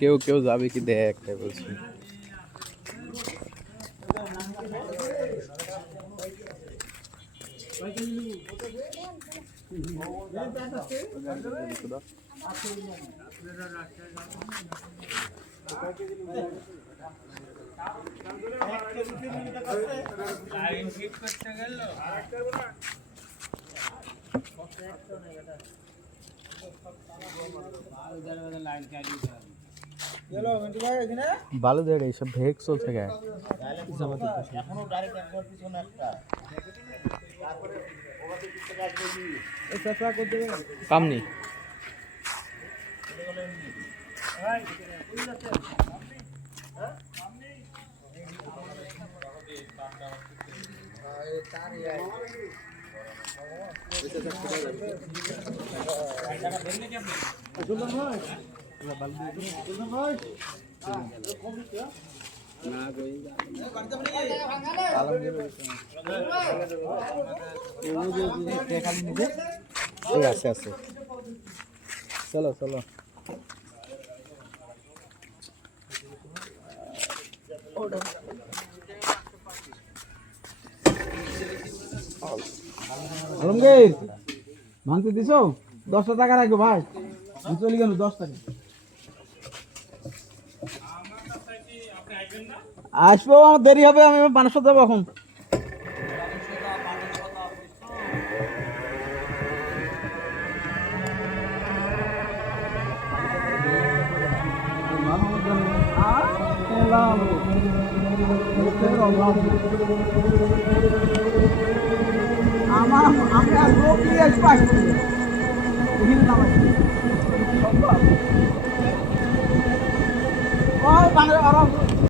কেউ কেউ যাবে কি দেখ তাই বলছি। ভালো দেয় এইসব ভেক চলছে গায়ে কামনি আছে আছে চলো চলো আলমগীর ভাঙতে দিছো 10 টাকা রাখো ভাই আমি চলে গেল 10 টাকা আসবো আমার দেরি হবে আমি বানেশ্বর যাবো এখন আমি আর লোক নিয়ে আসবো এখানে নামাই